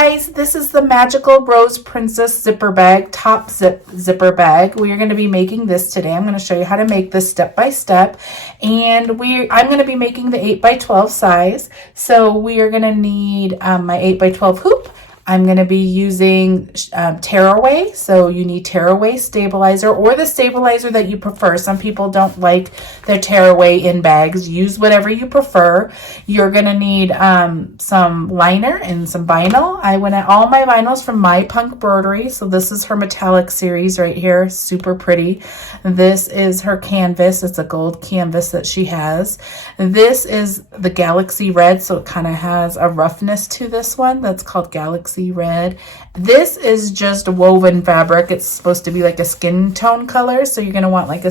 guys, this is the Magical Rose Princess zipper bag, top zip zipper bag. We are going to be making this today. I'm going to show you how to make this step by step, and I'm going to be making the 8x12 size. So we are going to need my 8x12 hoop. I'm going to be using tearaway, so you need tearaway stabilizer or the stabilizer that you prefer. Some people don't like their tearaway in bags. Use whatever you prefer. You're going to need some liner and some vinyl. I went at all my vinyls from PUNKBROIDERY, so this is her metallic series right here, super pretty. This is her canvas. It's a gold canvas that she has. This is the Galaxy Red, so it kind of has a roughness to this one. That's called Galaxy Red. This is just woven fabric. It's supposed to be like a skin tone color, so you're going to want like a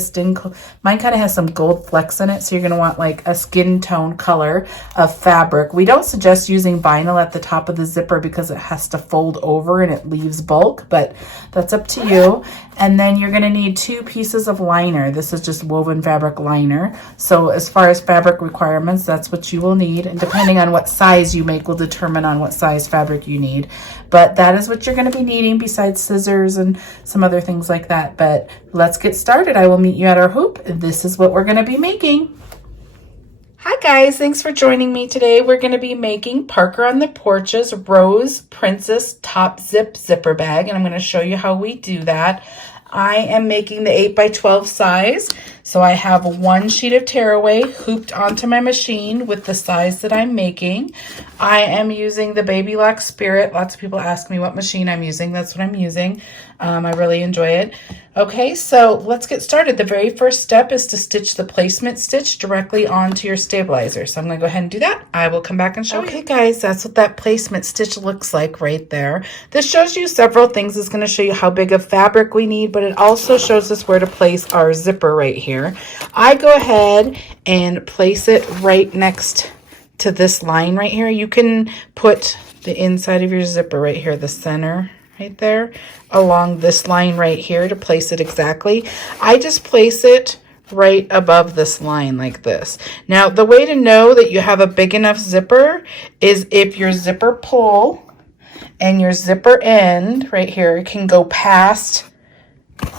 mine kind of has some gold flecks in it, so you're going to want like a skin tone color of fabric. We don't suggest using vinyl at the top of the zipper because it has to fold over and it leaves bulk, but that's up to you. And then you're going to need 2 pieces of liner. This is just woven fabric liner. So as far as fabric requirements, that's what you will need. And depending on what size you make will determine on what size fabric you need. But that is what you're going to be needing besides scissors and some other things like that. But let's get started. I will meet you at our hoop. This is what we're going to be making. Hi guys, thanks for joining me today. We're going to be making Parker on the Porch's Rose Princess Top Zip Zipper Bag, and I'm going to show you how we do that. I am making the 8x12 size, so I have 1 sheet of tearaway hooped onto my machine with the size that I'm making. I am using the Baby Lock Spirit. Lots of people ask me what machine I'm using. That's what I'm using. I really enjoy it. Okay, so let's get started. The very first step is to stitch the placement stitch directly onto your stabilizer. So I'm going to go ahead and do that. I will come back and show you. Okay, guys, that's what that placement stitch looks like right there. This shows you several things. It's going to show you how big of fabric we need, but it also shows us where to place our zipper right here. I go ahead and place it right next to this line right here. You can put the inside of your zipper right here, the center right there, along this line right here to place it exactly. I just place it right above this line like this. Now, the way to know that you have a big enough zipper is if your zipper pull and your zipper end right here can go past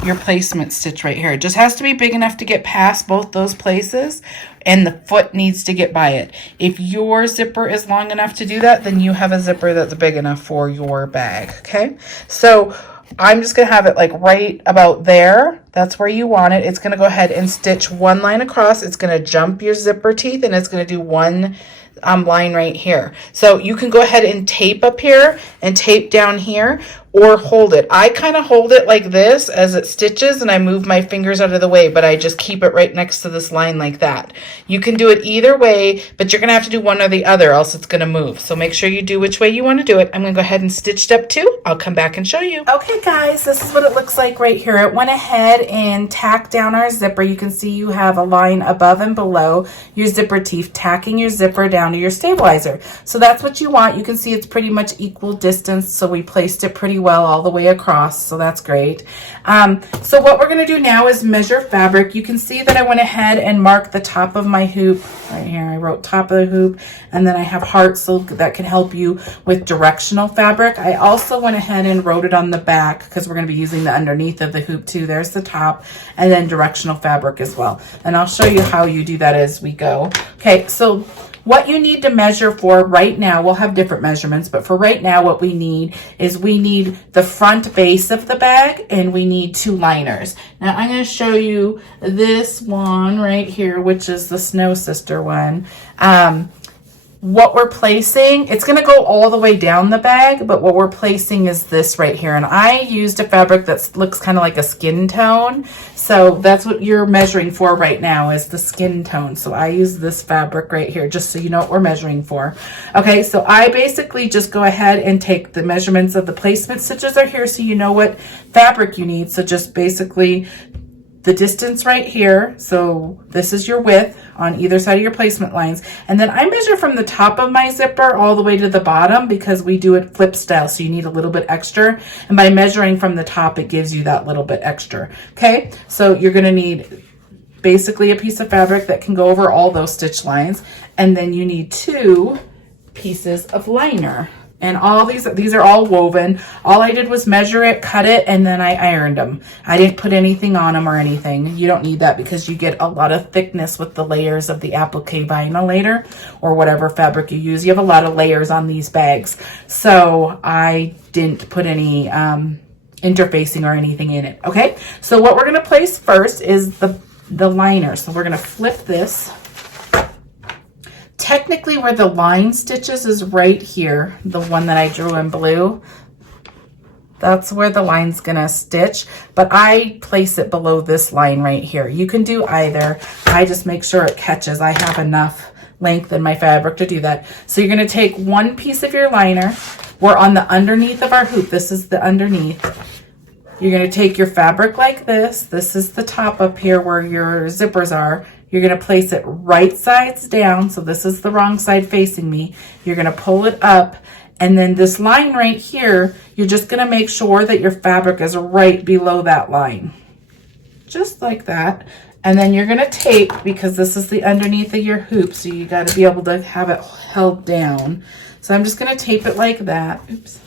your placement stitch right here. It just has to be big enough to get past both those places, and the foot needs to get by it. If your zipper is long enough to do that, then you have a zipper that's big enough for your bag, okay? So I'm just gonna have it like right about there. That's where you want it. It's gonna go ahead and stitch 1 line across. It's gonna jump your zipper teeth, and it's gonna do 1 line right here. So you can go ahead and tape up here and tape down here, or hold it. I kind of hold it like this as it stitches, and I move my fingers out of the way, but I just keep it right next to this line like that. You can do it either way, but you're gonna have to do one or the other, else it's gonna move. So make sure you do which way you want to do it. I'm gonna go ahead and stitch step 2. I'll come back and show you. Okay guys, this is what it looks like right here. It went ahead and tacked down our zipper. You can see you have a line above and below your zipper teeth, tacking your zipper down to your stabilizer. So that's what you want. You can see it's pretty much equal distance, so we placed it pretty well all the way across, so that's great. So what we're going to do now is measure fabric. You can see that I went ahead and marked the top of my hoop right here. I wrote top of the hoop, and then I have hearts, so that can help you with directional fabric. I also went ahead and wrote it on the back because we're going to be using the underneath of the hoop too. There's the top, and then directional fabric as well, and I'll show you how you do that as we go. Okay, so what you need to measure for right now, we'll have different measurements, but for right now, what we need is we need the front base of the bag, and we need 2 liners. Now, I'm going to show you this one right here, which is the Snow Sister one. What we're placing, it's going to go all the way down the bag, but what we're placing is this right here. And I used a fabric that looks kind of like a skin tone. So that's what you're measuring for right now, is the skin tone. So I use this fabric right here, just so you know what we're measuring for. Okay, so I basically just go ahead and take the measurements of the placement stitches are here, so you know what fabric you need. So just basically the distance right here. So this is your width on either side of your placement lines. And then I measure from the top of my zipper all the way to the bottom because we do it flip style. So you need a little bit extra. And by measuring from the top, it gives you that little bit extra. Okay. So you're going to need basically a piece of fabric that can go over all those stitch lines. And then you need 2 pieces of liner. And all these are all woven. All I did was measure it, cut it, and then I ironed them. I didn't put anything on them or anything. You don't need that because you get a lot of thickness with the layers of the applique vinyl later, or whatever fabric you use. You have a lot of layers on these bags. So I didn't put any interfacing or anything in it. Okay, so what we're gonna place first is the liner. So we're gonna flip this. Technically where the line stitches is right here, the one that I drew in blue. That's where the line's gonna stitch, but I place it below this line right here. You can do either. I just make sure it catches. I have enough length in my fabric to do that. So you're gonna take one piece of your liner. We're on the underneath of our hoop. This is the underneath. You're gonna take your fabric like this. This is the top up here where your zippers are. You're gonna place it right sides down. So this is the wrong side facing me. You're gonna pull it up, and then this line right here, you're just gonna make sure that your fabric is right below that line. Just like that. And then you're gonna tape, because this is the underneath of your hoop, so you gotta be able to have it held down. So I'm just gonna tape it like that. Oops.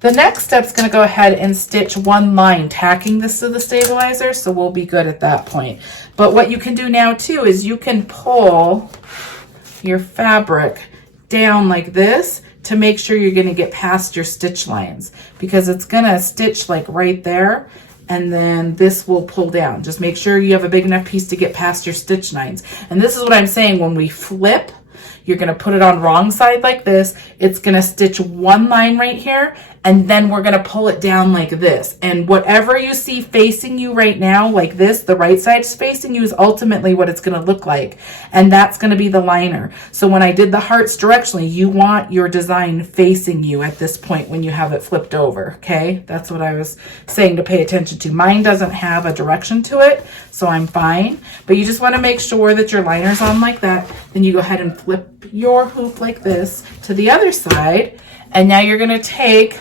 The next step's gonna go ahead and stitch one line, tacking this to the stabilizer, so we'll be good at that point. But what you can do now too is you can pull your fabric down like this to make sure you're gonna get past your stitch lines, because it's gonna stitch like right there, and then this will pull down. Just make sure you have a big enough piece to get past your stitch lines. And this is what I'm saying, when we flip, you're gonna put it on wrong side like this. It's gonna stitch one line right here, and then we're gonna pull it down like this. And whatever you see facing you right now, like this, the right side's facing you, is ultimately what it's gonna look like. And that's gonna be the liner. So when I did the hearts directionally, you want your design facing you at this point when you have it flipped over, okay? That's what I was saying to pay attention to. Mine doesn't have a direction to it, so I'm fine. But you just wanna make sure that your liner's on like that. Then you go ahead and flip your hoop like this to the other side. And now you're gonna take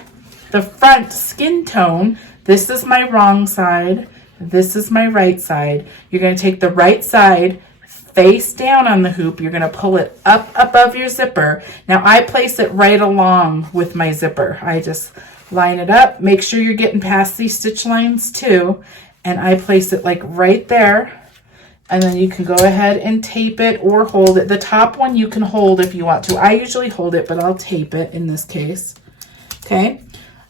the front skin tone. This is my wrong side. This is my right side. You're gonna take the right side face down on the hoop. You're gonna pull it up above your zipper. Now I place it right along with my zipper. I just line it up. Make sure you're getting past these stitch lines too. And I place it like right there. And then you can go ahead and tape it or hold it. The top one you can hold if you want to. I usually hold it, but I'll tape it in this case. Okay,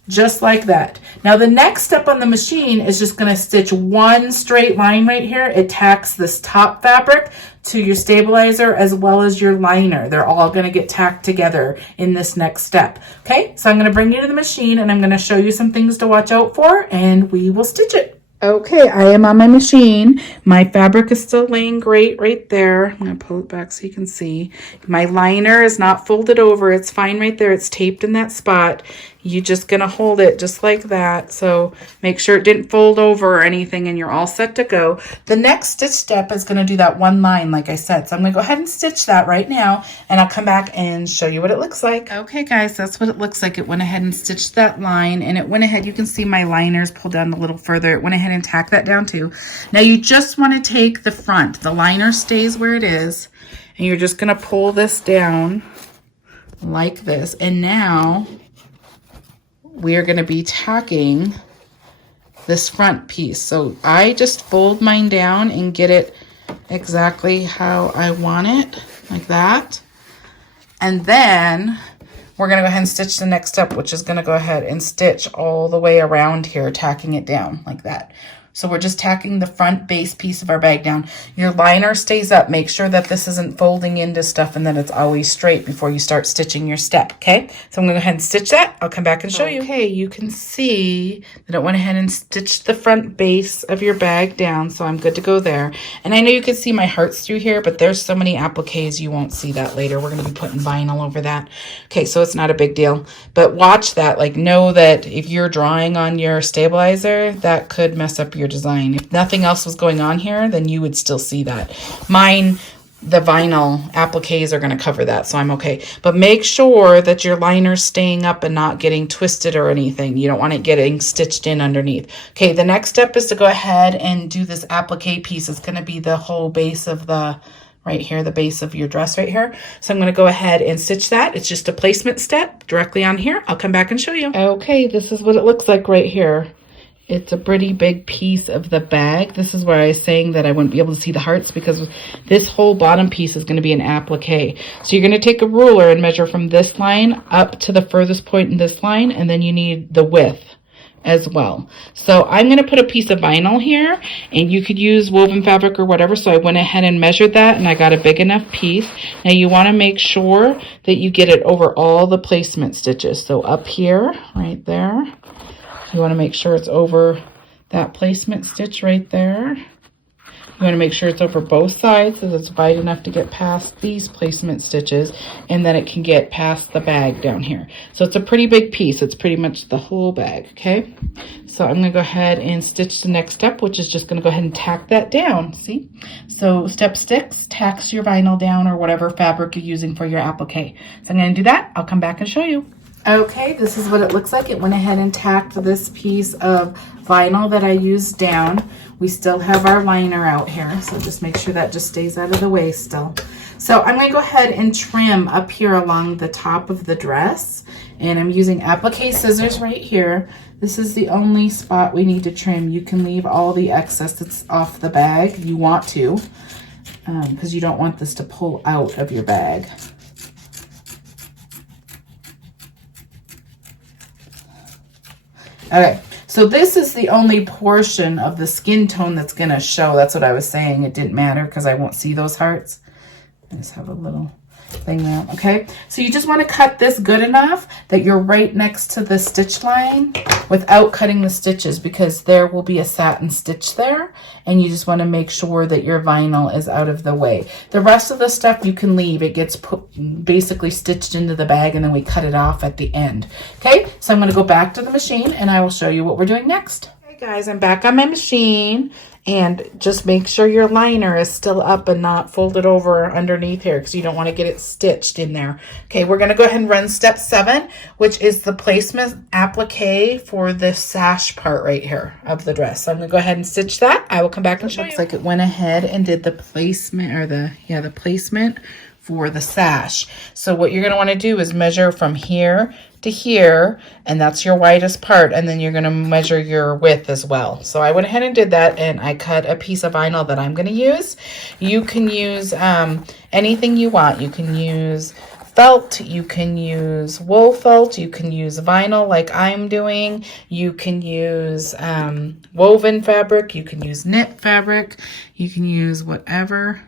just like that. Now the next step on the machine is just gonna stitch one straight line right here. It tacks this top fabric to your stabilizer as well as your liner. They're all gonna get tacked together in this next step. Okay, so I'm gonna bring you to the machine and I'm gonna show you some things to watch out for, and we will stitch it. Okay, I am on my machine. My fabric is still laying great right there. I'm going to pull it back so you can see. My liner is not folded over. It's fine right there. It's taped in that spot. You're just going to hold it just like that. So make sure it didn't fold over or anything, and you're all set to go. The next stitch step is going to do that one line like I said. So I'm going to go ahead and stitch that right now, and I'll come back and show you what it looks like. Okay guys, that's what it looks like. It went ahead and stitched that line, and it went ahead, you can see my liners pulled down a little further. It went ahead and tacked that down too. Now you just want to take the front. The liner stays where it is, and you're just going to pull this down like this. And now we are going to be tacking this front piece. So I just fold mine down and get it exactly how I want it, like that. And then we're going to go ahead and stitch the next step, which is going to go ahead and stitch all the way around here, tacking it down like that. So we're just tacking the front base piece of our bag down. Your liner stays up. Make sure that this isn't folding into stuff and that it's always straight before you start stitching your step, okay? So I'm gonna go ahead and stitch that. I'll come back and show you. Okay, you can see that it went ahead and stitched the front base of your bag down, so I'm good to go there. And I know you can see my hearts through here, but there's so many appliques you won't see that later. We're gonna be putting vinyl over that. Okay, so it's not a big deal. But watch that, like know that if you're drawing on your stabilizer, that could mess up your design. If nothing else was going on here, then you would still see that. Mine, the vinyl appliques are going to cover that, so I'm okay. But make sure that your liner's staying up and not getting twisted or anything. You don't want it getting stitched in underneath. Okay, the next step is to go ahead and do this applique piece. It's going to be the whole base of the right here, the base of your dress right here. So I'm going to go ahead and stitch that. It's just a placement step directly on here. I'll come back and show you. Okay, this is what it looks like right here. It's a pretty big piece of the bag. This is where I was saying that I wouldn't be able to see the hearts because this whole bottom piece is going to be an applique. So you're going to take a ruler and measure from this line up to the furthest point in this line, and then you need the width as well. So I'm going to put a piece of vinyl here, and you could use woven fabric or whatever. So I went ahead and measured that, and I got a big enough piece. Now you want to make sure that you get it over all the placement stitches. So up here, right there, you want to make sure it's over that placement stitch right there. You want to make sure it's over both sides so it's wide enough to get past these placement stitches, and then it can get past the bag down here. So it's a pretty big piece. It's pretty much the whole bag, okay? So I'm going to go ahead and stitch the next step, which is just going to go ahead and tack that down, see? So step 6, tacks your vinyl down or whatever fabric you're using for your applique. So I'm going to do that. I'll come back and show you. Okay, this is what it looks like. It went ahead and tacked this piece of vinyl that I used down. We still have our liner out here, so just make sure that just stays out of the way still. So I'm going to go ahead and trim up here along the top of the dress, and I'm using applique scissors right here. This is the only spot we need to trim. You can leave all the excess that's off the bag. You want to, because you don't want this to pull out of your bag. Okay, so this is the only portion of the skin tone that's going to show. That's what I was saying. It didn't matter because I won't see those hearts. I just have a little thing there. Okay, so you just want to cut this good enough that you're right next to the stitch line without cutting the stitches, because there will be a satin stitch there, and you just want to make sure that your vinyl is out of the way. The rest of the stuff you can leave. It gets basically stitched into the bag, and then we cut it off at the end. Okay, so I'm going to go back to the machine and I will show you what we're doing next. Okay guys, I'm back on my machine, and just make sure your liner is still up and not folded over underneath here, because you don't want to get it stitched in there. Okay, we're going to go ahead and run step 7, which is the placement applique for the sash part right here of the dress. So I'm going to go ahead and stitch that. I will come back and show you. Looks like it went ahead and did the placement, or the placement for the sash. So what you're going to want to do is measure from here to here, and that's your widest part, and then you're going to measure your width as well. So I went ahead and did that, and I cut a piece of vinyl that I'm going to use. You can use anything you want. You can use felt, you can use wool felt, you can use vinyl like I'm doing, you can use woven fabric, you can use knit fabric, you can use whatever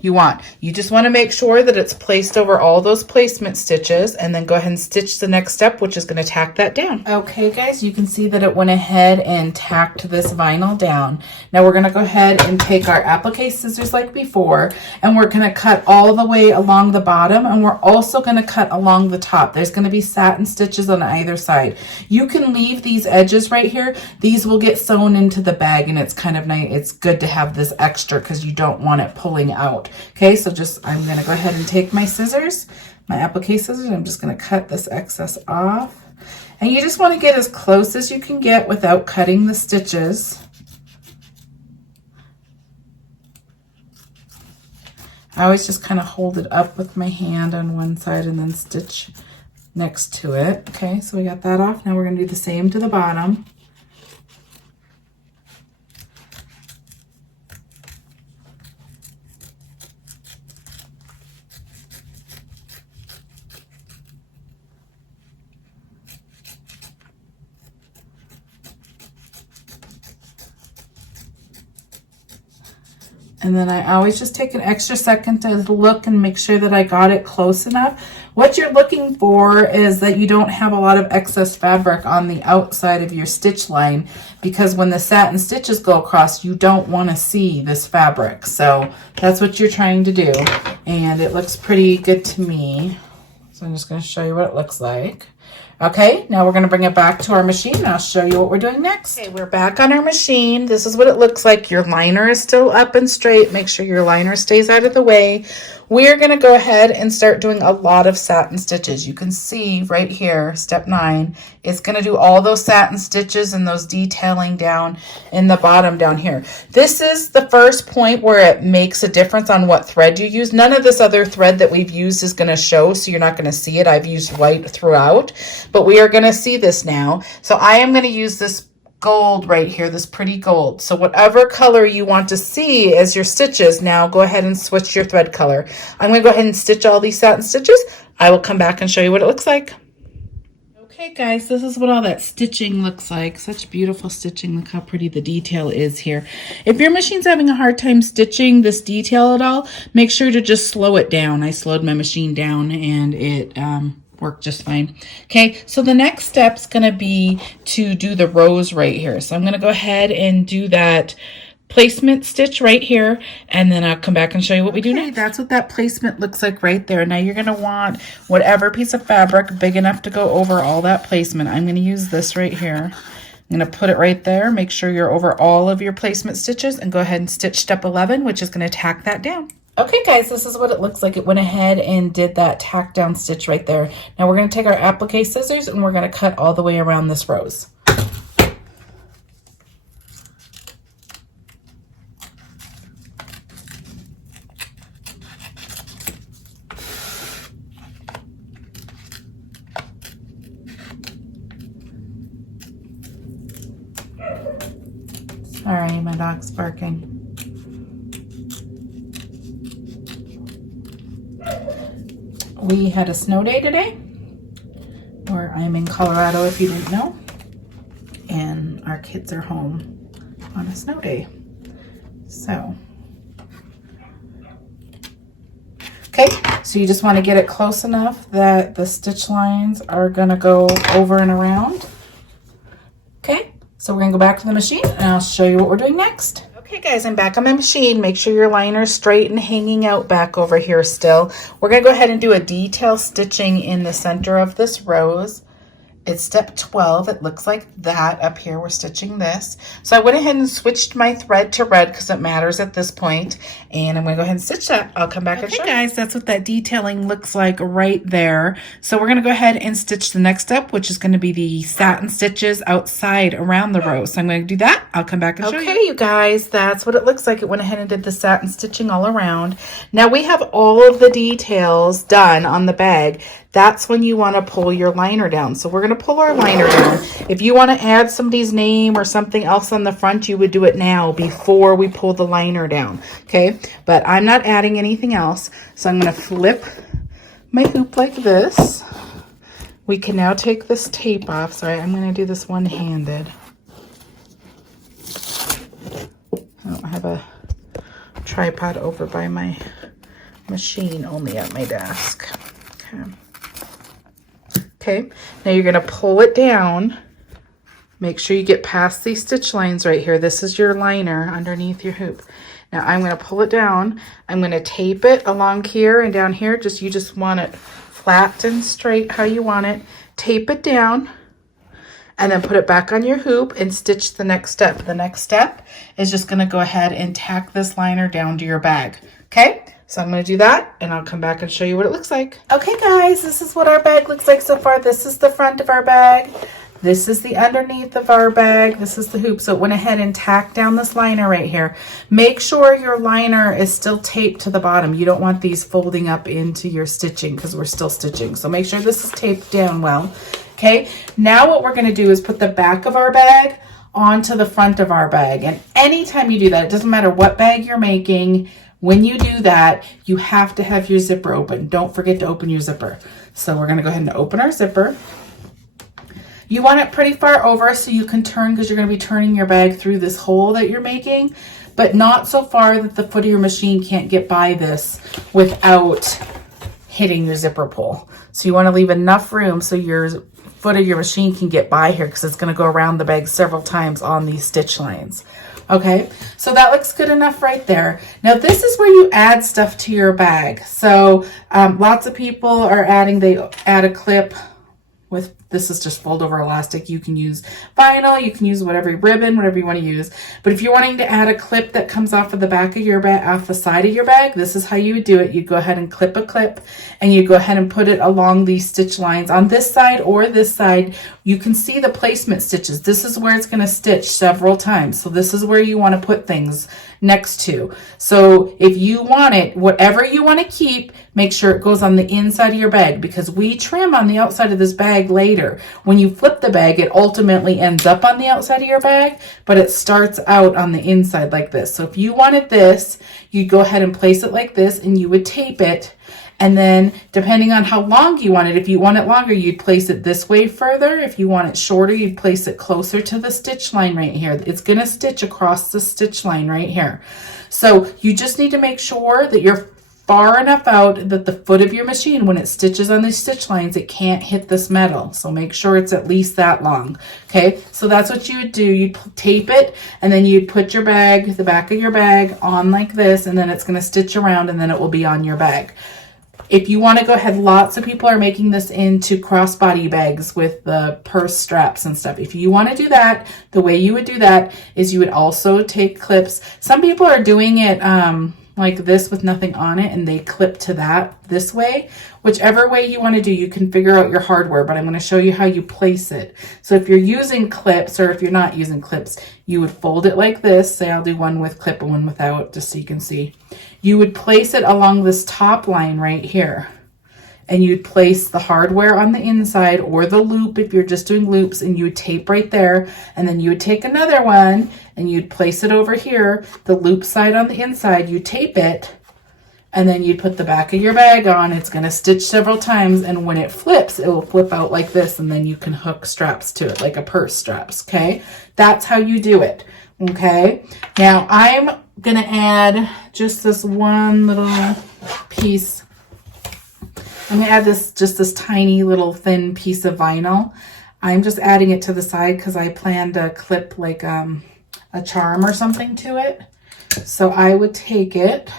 you want. You just want to make sure that it's placed over all those placement stitches, and then go ahead and stitch the next step, which is going to tack that down. Okay guys, you can see that it went ahead and tacked this vinyl down. Now we're going to go ahead and take our applique scissors like before, and we're going to cut all the way along the bottom, and we're also going to cut along the top. There's going to be satin stitches on either side. You can leave these edges right here. These will get sewn into the bag, and it's kind of nice. It's good to have this extra because you don't want it pulling out. Okay, so I'm going to go ahead and take my scissors, my applique scissors. I'm just going to cut this excess off. And you just want to get as close as you can get without cutting the stitches. I always just kind of hold it up with my hand on one side and then stitch next to it. Okay, so we got that off. Now we're going to do the same to the bottom. And then I always just take an extra second to look and make sure that I got it close enough. What you're looking for is that you don't have a lot of excess fabric on the outside of your stitch line, because when the satin stitches go across, you don't want to see this fabric. So that's what you're trying to do. And it looks pretty good to me. So I'm just going to show you what it looks like. Okay, now we're going to bring it back to our machine and I'll show you what we're doing next. Okay, we're back on our machine. This is what it looks like. Your liner is still up and straight. Make sure your liner stays out of the way. We're going to go ahead and start doing a lot of satin stitches. You can see right here, step 9, it's going to do all those satin stitches and those detailing down in the bottom down here. This is the first point where it makes a difference on what thread you use. None of this other thread that we've used is going to show, so you're not going to see it. I've used white throughout, but we are going to see this now. So I am going to use this gold right here, this pretty gold. So whatever color you want to see as your stitches, now go ahead and switch your thread color. I'm going to go ahead and stitch all these satin stitches. I will come back and show you what it looks like. Okay guys, this is what all that stitching looks like. Such beautiful stitching. Look how pretty the detail is here. If your machine's having a hard time stitching this detail at all, make sure to just slow it down. I slowed my machine down and it worked just fine. Okay, so the next step's gonna be to do the rows right here. So I'm gonna go ahead and do that placement stitch right here, and then I'll come back and show you what we do next. That's what that placement looks like right there. Now you're gonna want whatever piece of fabric big enough to go over all that placement. I'm gonna use this right here. I'm gonna put it right there. Make sure you're over all of your placement stitches and go ahead and stitch step 11, which is gonna tack that down. Okay guys, this is what it looks like. It went ahead and did that tack down stitch right there. Now we're going to take our applique scissors and we're going to cut all the way around this rose. Sorry, my dog's barking. We had a snow day today, or I'm in Colorado if you didn't know, and our kids are home on a snow day. So, okay, so you just want to get it close enough that the stitch lines are going to go over and around. Okay, so we're going to go back to the machine and I'll show you what we're doing next. Okay guys, I'm back on my machine. Make sure your liner's straight and hanging out back over here still. We're going to go ahead and do a detail stitching in the center of this rose. It's step 12. It looks like that up here. We're stitching this. So I went ahead and switched my thread to red because it matters at this point. And I'm going to go ahead and stitch that. I'll come back and show you. Okay guys, that's what that detailing looks like right there. So we're going to go ahead and stitch the next step, which is going to be the satin stitches outside around the rose. So I'm going to do that. I'll come back and show you. Okay, you guys, that's what it looks like. It went ahead and did the satin stitching all around. Now we have all of the details done on the bag. That's when you want to pull your liner down. So we're going to pull our liner down. If you want to add somebody's name or something else on the front, you would do it now before we pull the liner down. Okay, but I'm not adding anything else. So I'm going to flip my hoop like this. We can now take this tape off. Sorry, I'm going to do this one-handed. I don't have a tripod over by my machine, only at my desk. Okay. Okay, now you're going to pull it down. Make sure you get past these stitch lines right here. This is your liner underneath your hoop. Now I'm going to pull it down. I'm going to tape it along here and down here. You just want it flat and straight how you want it. Tape it down and then put it back on your hoop and stitch the next step. The next step is just going to go ahead and tack this liner down to your bag. Okay? So I'm going to do that and I'll come back and show you what it looks like. Okay guys, this is what our bag looks like so far. This is the front of our bag. This is the underneath of our bag. This is the hoop. So it went ahead and tacked down this liner right here. Make sure your liner is still taped to the bottom. You don't want these folding up into your stitching because we're still stitching. So make sure this is taped down well. Okay, now what we're going to do is put the back of our bag onto the front of our bag. And anytime you do that, it doesn't matter what bag you're making, when you do that, you have to have your zipper open. Don't forget to open your zipper. So we're going to go ahead and open our zipper. You want it pretty far over so you can turn, because you're going to be turning your bag through this hole that you're making, but not so far that the foot of your machine can't get by this without hitting your zipper pull. So you want to leave enough room so your foot of your machine can get by here, because it's going to go around the bag several times on these stitch lines. Okay, so that looks good enough right there. Now this is where you add stuff to your bag. So lots of people are they add a clip with This is just fold over elastic. You can use vinyl, you can use whatever ribbon, whatever you want to use. But if you're wanting to add a clip that comes off of the back of your bag, off the side of your bag, this is how you would do it. You'd go ahead and clip a clip, and you go ahead and put it along these stitch lines on this side or this side. You can see the placement stitches. This is where it's going to stitch several times. So this is where you want to put things next to. So if you want it, whatever you want to keep, make sure it goes on the inside of your bag, because we trim on the outside of this bag later. When you flip the bag, it ultimately ends up on the outside of your bag, but it starts out on the inside like this. So if you wanted this, you'd go ahead and place it like this, and you would tape it. And then depending on how long you want it, if you want it longer, you'd place it this way further. If you want it shorter, you'd place it closer to the stitch line right here. It's going to stitch across the stitch line right here. So you just need to make sure that you're far enough out that the foot of your machine, when it stitches on these stitch lines, it can't hit this metal. So make sure it's at least that long. Okay, so that's what you would do. You'd tape it, and then you'd put your bag, the back of your bag, on like this, and then it's going to stitch around, and then it will be on your bag. If you want to go ahead, lots of people are making this into crossbody bags with the purse straps and stuff. If you want to do that, the way you would do that is you would also take clips. Some people are doing it like this with nothing on it, and they clip to that this way. Whichever way you want to do, you can figure out your hardware, but I'm going to show you how you place it. So if you're using clips, or if you're not using clips, you would fold it like this. Say I'll do one with clip and one without, just so you can see. You would place it along this top line right here, and you'd place the hardware on the inside, or the loop if you're just doing loops, and you would tape right there. And then you would take another one and you'd place it over here, the loop side on the inside, you tape it, and then you'd put the back of your bag on. It's going to stitch several times, and when it flips, it will flip out like this, and then you can hook straps to it like a purse straps. Okay, that's how you do it. Okay, now I'm going to add just this one little piece. I'm going to add just this tiny little thin piece of vinyl. I'm just adding it to the side because I plan to clip like a charm or something to it. So I would take it,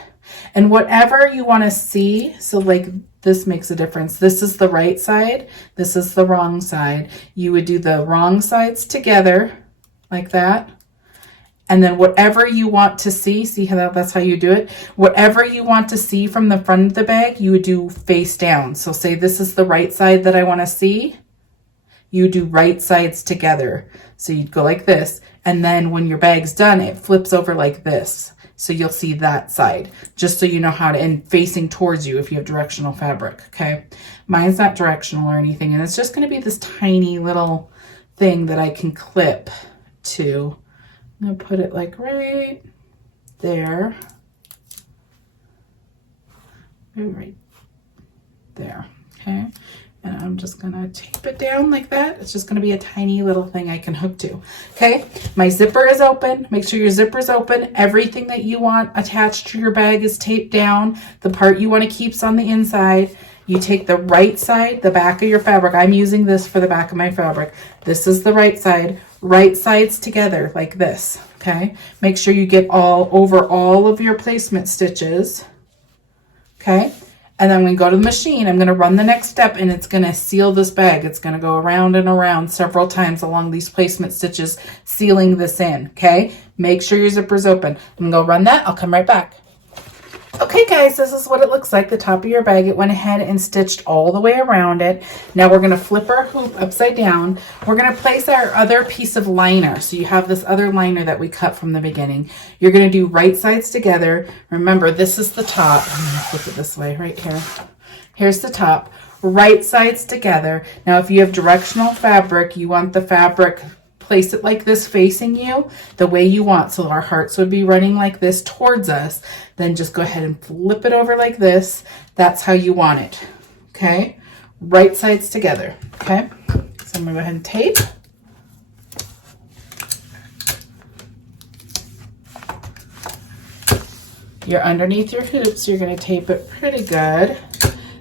and whatever you want to see, so like this makes a difference. This is the right side, this is the wrong side. You would do the wrong sides together like that. And then whatever you want to see how that's how you do it. Whatever you want to see from the front of the bag, you would do face down. So say this is the right side that I want to see. You do right sides together. So you'd go like this. And then when your bag's done, it flips over like this. So you'll see that side, just so you know how to, and facing towards you if you have directional fabric, okay? Mine's not directional or anything, and it's just gonna be this tiny little thing that I can clip to. I'm gonna put it like right there. Right there, okay? And I'm just gonna tape it down like that. It's just gonna be a tiny little thing I can hook to. Okay, my zipper is open. Make sure your zipper is open. Everything that you want attached to your bag is taped down. The part you wanna keep's on the inside. You take the right side, the back of your fabric. I'm using this for the back of my fabric. This is the right side. Right sides together like this, okay? Make sure you get over all of your placement stitches, okay? And then when we go to the machine, I'm going to run the next step, and it's going to seal this bag. It's going to go around and around several times along these placement stitches, sealing this in, okay? Make sure your zipper's open. I'm going to go run that. I'll come right back. Okay guys, this is what it looks like, the top of your bag. It went ahead and stitched all the way around it. Now we're going to flip our hoop upside down. We're going to place our other piece of liner. So you have this other liner that we cut from the beginning. You're going to do right sides together. Remember, this is the top. I'm going to flip it this way right here. Here's the top. Right sides together. Now if you have directional fabric, you want the fabric, place it like this facing you the way you want. So our hearts would be running like this towards us. Then just go ahead and flip it over like this. That's how you want it. Okay. Right sides together. Okay. So I'm going to go ahead and tape. You're underneath your hoops. You're going to tape it pretty good.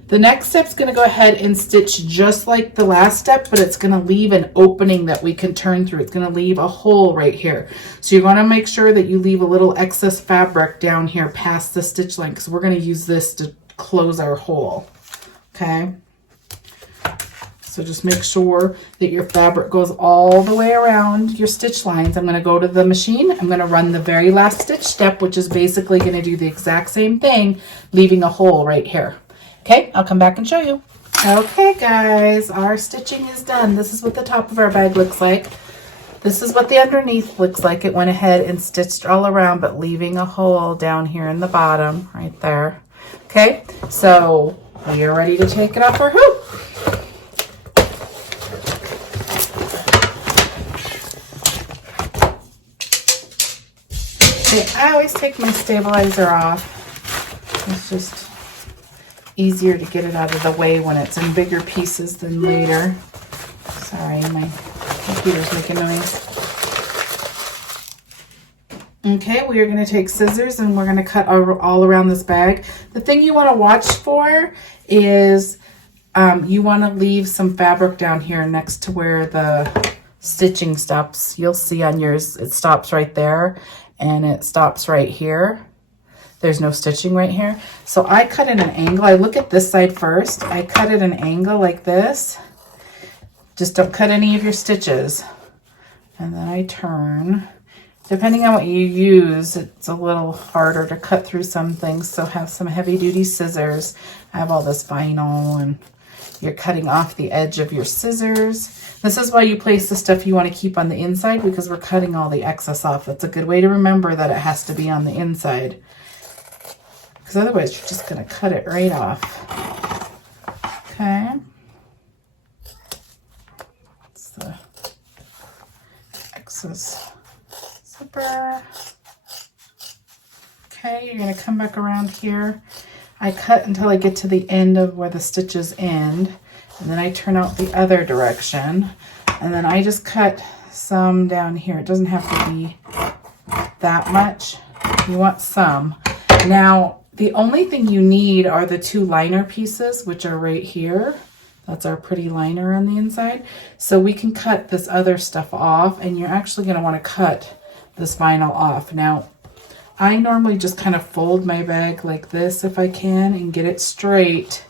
The next step's going to go ahead and stitch just like the last step, but it's going to leave an opening that we can turn through. It's going to leave a hole right here. So you're going to make sure that you leave a little excess fabric down here past the stitch line, because we're going to use this to close our hole. Okay. So just make sure that your fabric goes all the way around your stitch lines. I'm going to go to the machine. I'm going to run the very last stitch step, which is basically going to do the exact same thing, leaving a hole right here. Okay, I'll come back and show you. Okay guys, our stitching is done. This is what the top of our bag looks like. This is what the underneath looks like. It went ahead and stitched all around, but leaving a hole down here in the bottom, right there. Okay, so we are ready to take it off our hoop. Okay, I always take my stabilizer off. It's just easier to get it out of the way when it's in bigger pieces than later. Sorry, my computer's making noise. Okay, we are going to take scissors and we're going to cut all around this bag. The thing you want to watch for is you want to leave some fabric down here next to where the stitching stops. You'll see on yours, it stops right there and it stops right here. There's no stitching right here. So I cut in an angle. I look at this side first. I cut at an angle like this. Just don't cut any of your stitches. And then I turn. Depending on what you use, it's a little harder to cut through some things. So have some heavy duty scissors. I have all this vinyl and you're cutting off the edge of your scissors. This is why you place the stuff you want to keep on the inside, because we're cutting all the excess off. That's a good way to remember that it has to be on the inside. Because otherwise you're just going to cut it right off. Okay. That's the excess zipper. Okay, you're going to come back around here. I cut until I get to the end of where the stitches end. And then I turn out the other direction. And then I just cut some down here. It doesn't have to be that much. You want some. Now, the only thing you need are the two liner pieces, which are right here. That's our pretty liner on the inside. So we can cut this other stuff off, and you're actually going to want to cut this vinyl off. Now, I normally just kind of fold my bag like this if I can and get it straight.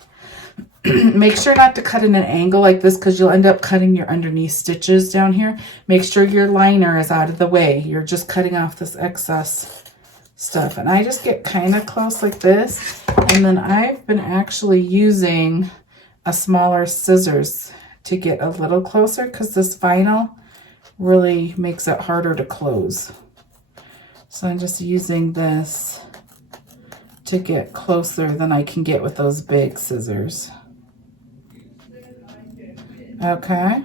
Make sure not to cut in an angle like this because you'll end up cutting your underneath stitches down here. Make sure your liner is out of the way. You're just cutting off this excess stuff. And I just get kind of close like this. And then I've been actually using a smaller scissors to get a little closer because this vinyl really makes it harder to close. So I'm just using this to get closer than I can get with those big scissors. Okay.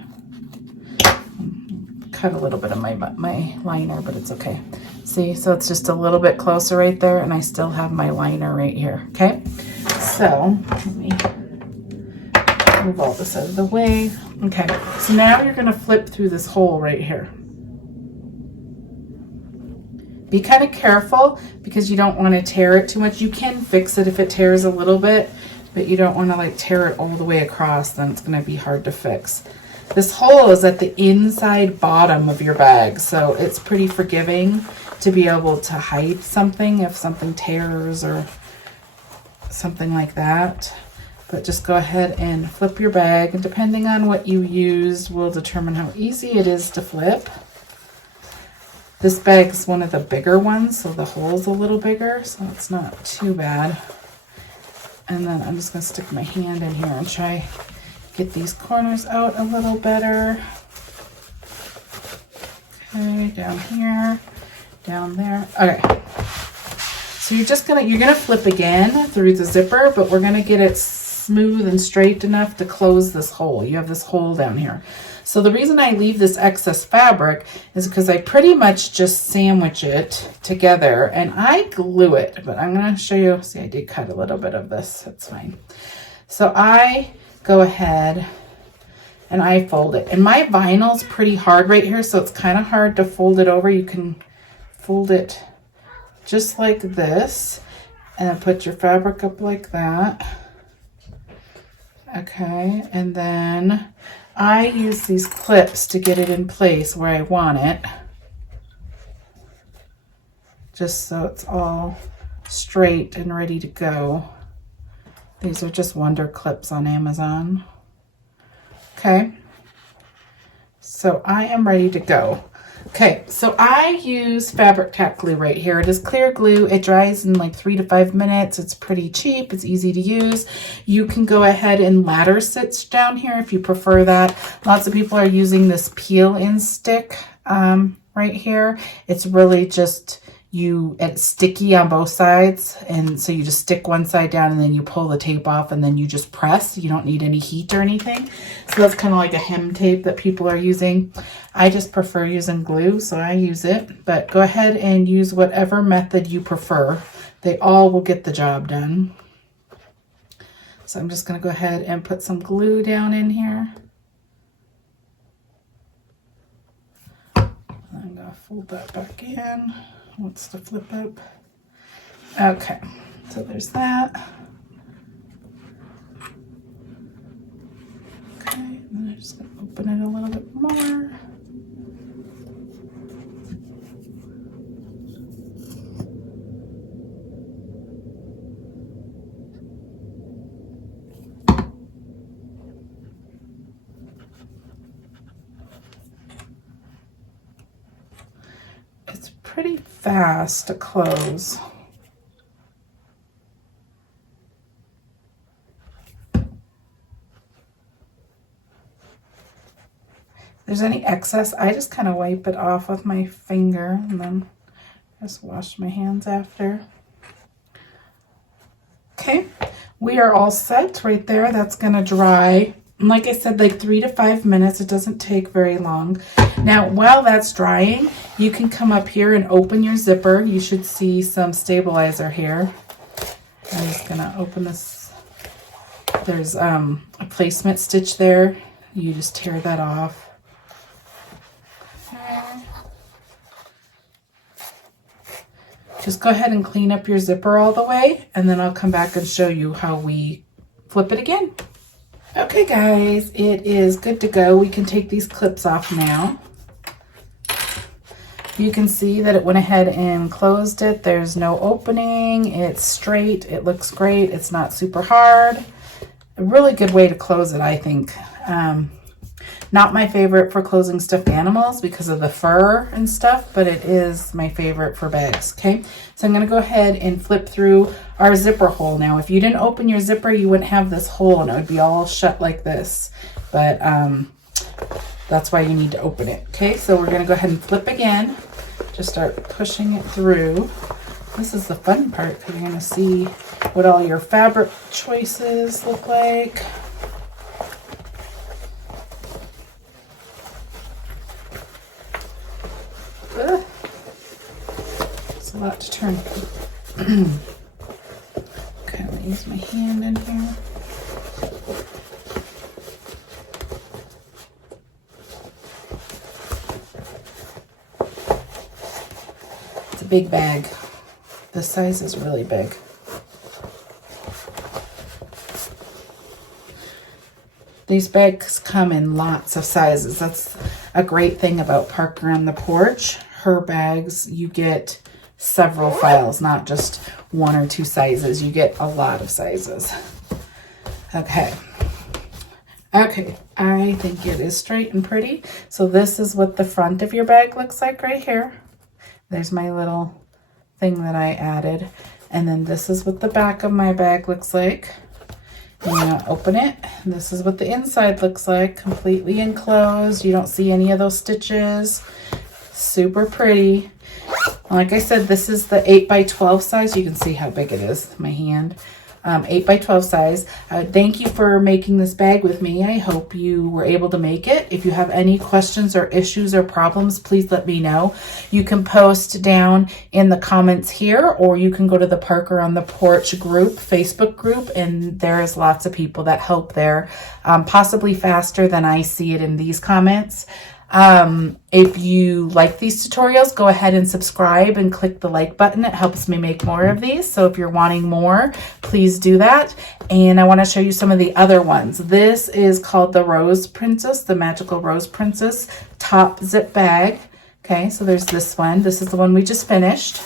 Cut a little bit of my liner, but it's okay. See, so it's just a little bit closer right there, and I still have my liner right here. Okay. So let me move all this out of the way. Okay. So now you're going to flip through this hole right here. Be kind of careful because you don't want to tear it too much. You can fix it if it tears a little bit, but you don't want to like tear it all the way across, then it's going to be hard to fix. This hole is at the inside bottom of your bag, so it's pretty forgiving to be able to hide something if something tears or something like that. But just go ahead and flip your bag, and depending on what you used will determine how easy it is to flip. This bag's one of the bigger ones, so the hole's a little bigger, so it's not too bad. And then I'm just going to stick my hand in here and try get these corners out a little better. Okay, down here, down there. Okay. So you're gonna flip again through the zipper, but we're gonna get it smooth and straight enough to close this hole. You have this hole down here. So the reason I leave this excess fabric is because I pretty much just sandwich it together and I glue it, but I'm going to show you. See, I did cut a little bit of this. That's fine. So I go ahead and I fold it. And my vinyl's pretty hard right here, so it's kind of hard to fold it over. You can fold it just like this and put your fabric up like that. Okay, and then I use these clips to get it in place where I want it, just so it's all straight and ready to go. These are just Wonder clips on Amazon. Okay, so I am ready to go. Okay, so I use fabric tack glue right here. It is clear glue. It dries in like 3 to 5 minutes. It's pretty cheap. It's easy to use. You can go ahead and ladder stitch down here if you prefer that. Lots of people are using this peel in stick right here. It's really just it's sticky on both sides, and so you just stick one side down and then you pull the tape off and then you just press. You don't need any heat or anything. So that's kind of like a hem tape that people are using. I just prefer using glue, so I use it, but go ahead and use whatever method you prefer. They all will get the job done. So I'm just going to go ahead and put some glue down in here. I'm going to fold that back in. Wants to flip up. Okay, so there's that. Okay, and then I'm just going to open it a little bit more. It's pretty fast to close. If there's any excess, I just kind of wipe it off with my finger and then just wash my hands after. Okay, we are all set right there. That's gonna dry. Like I said, like 3 to 5 minutes. It doesn't take very long. Now, while that's drying, you can come up here and open your zipper. You should see some stabilizer here. I'm just gonna open this. There's a placement stitch there. You just tear that off. Just go ahead and clean up your zipper all the way, and then I'll come back and show you how we flip it again. Okay guys, it is good to go. We can take these clips off now. You can see that it went ahead and closed it. There's no opening. It's straight. It looks great. It's not super hard. A really good way to close it, I think. Not my favorite for closing stuffed animals because of the fur and stuff, but it is my favorite for bags, okay? So I'm gonna go ahead and flip through our zipper hole. Now, if you didn't open your zipper, you wouldn't have this hole and it would be all shut like this, but that's why you need to open it, okay? So we're gonna go ahead and flip again. Just start pushing it through. This is the fun part because you're gonna see what all your fabric choices look like. It's a lot to turn. Okay, I'm gonna use my hand in here. It's a big bag. This size is really big. These bags come in lots of sizes. That's a great thing about Parker on the Porch. Her bags, you get several files, not just 1 or 2 sizes. You get a lot of sizes. Okay. Okay, I think it is straight and pretty. So this is what the front of your bag looks like right here. There's my little thing that I added. And then this is what the back of my bag looks like. I'm gonna open it. This is what the inside looks like, completely enclosed. You don't see any of those stitches. Super pretty. Like I said, this is the 8x12 size. You can see how big it is, my hand. 8x12 size. Thank you for making this bag with me. I hope you were able to make it. If you have any questions or issues or problems, please let me know. You can post down in the comments here, or you can go to the Parker on the Porch group, Facebook group, and there's lots of people that help there, possibly faster than I see it in these comments. If you like these tutorials, go ahead and subscribe and click the like button. It helps me make more of these. So if you're wanting more, please do that. And I want to show you some of the other ones. This is called the Rose Princess, the Magical Rose Princess top zip bag. Okay, so there's this one. This is the one we just finished.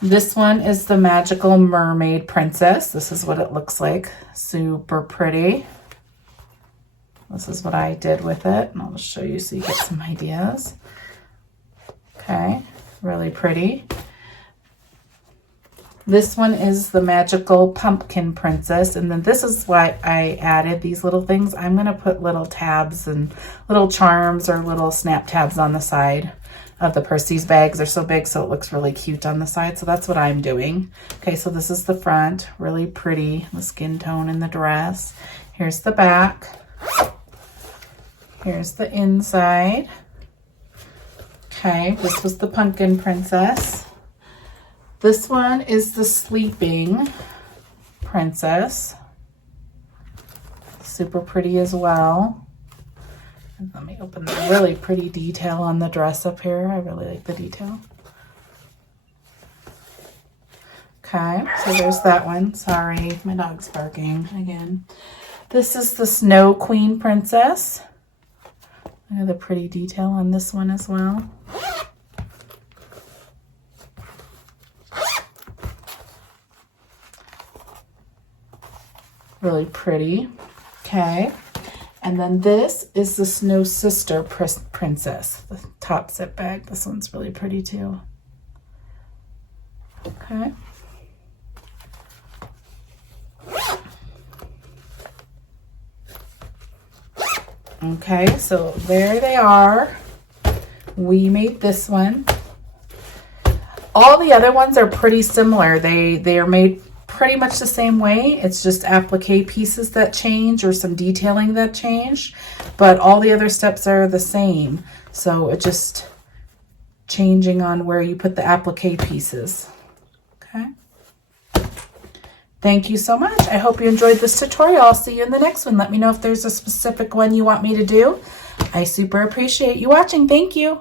This one is the Magical Mermaid Princess. This is what it looks like. Super pretty. This is what I did with it, and I'll just show you so you get some ideas. Okay, really pretty. This one is the Magical Pumpkin Princess, and then this is why I added these little things. I'm going to put little tabs and little charms or little snap tabs on the side of the purse. These bags are so big, so it looks really cute on the side, so that's what I'm doing. Okay, so this is the front, really pretty, the skin tone in the dress. Here's the back. Here's the inside. Okay, this was the Pumpkin Princess. This one is the Sleeping Princess. Super pretty as well. And let me open the really pretty detail on the dress up here. I really like the detail. Okay, so there's that one. Sorry, my dog's barking again. This is the Snow Queen Princess. Look at the pretty detail on this one as well. Really pretty. Okay, and then this is the Snow Sister Princess, the Topzip bag. This one's really pretty too. Okay. Okay, so there they are. We made this one. All the other ones are pretty similar. They are made pretty much the same way. It's just applique pieces that change or some detailing that changed, but all the other steps are the same. So it's just changing on where you put the applique pieces. Okay. Thank you so much. I hope you enjoyed this tutorial. I'll see you in the next one. Let me know if there's a specific one you want me to do. I super appreciate you watching. Thank you.